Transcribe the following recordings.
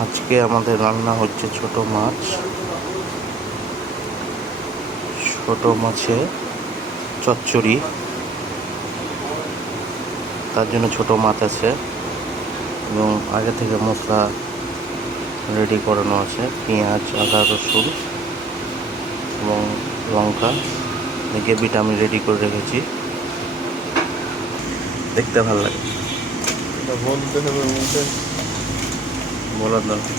আজকে আমাদের রান্না হচ্ছে ছোট মাছ। ছোট মাছে চচ্চড়ি, তার জন্য ছোট মাছ আছে এবং আগে থেকে মশলা রেডি করানো আছে। পেঁয়াজ, আদা, রসুন এবং লঙ্কা গ্রেভিটা আমি রেডি করে রেখেছি। দেখতে ভালো লাগে, বলতে হবে মুখে বলার দরকার।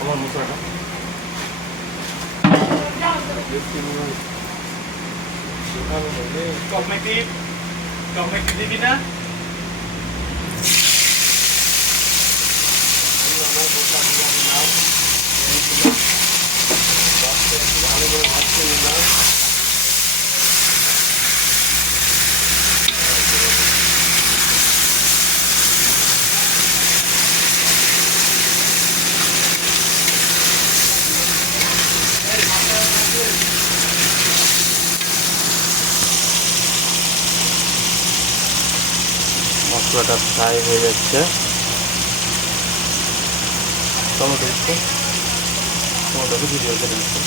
আমার মশলাটা টমেটো দিবি না? ভালো করে ভাত করে নিলাম। মশলাটা ফ্রাই হয়ে যাচ্ছে। টমেটো দিচ্ছে, টমেটোকে ভিডিও করে দিচ্ছে।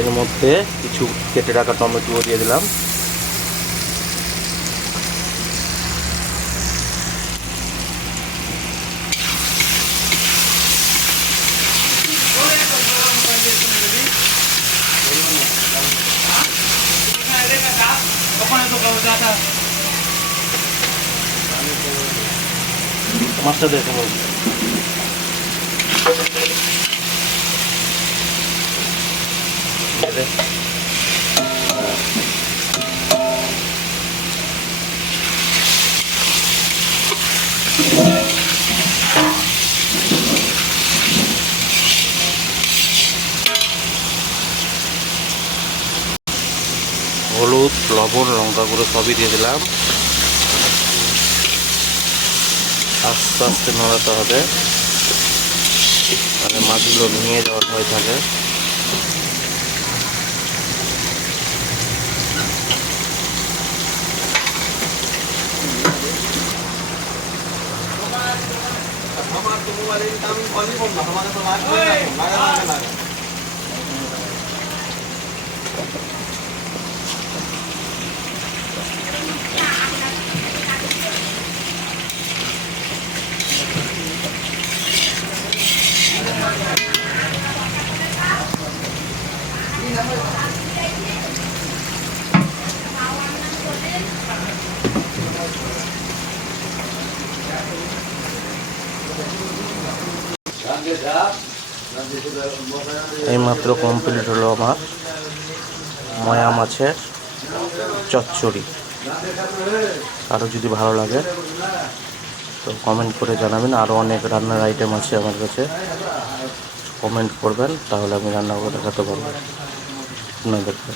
এর মধ্যে কিছু কেটে রাখা টমেটো দিয়ে দিলাম। মাছটা দেখে বলছি হলুদ, লবণ, লঙ্কা গুঁড়ো সবই দিয়ে দিলাম। আস্তে আস্তে নড়াতে হবে, মানে মাছগুলো ভেঙে যাওয়ার ভয় থাকে। এইমাত্র কমপ্লিট হলো আমার ময়া মাছের চচ্চড়ি। আরও যদি ভালো লাগে তো কমেন্ট করে জানাবেন। আরও অনেক রান্নার আইটেম আছে আমার কাছে, কমেন্ট করবেন, তাহলে আমি রান্না করে দেখাতে পারবো আপনাদেরকে।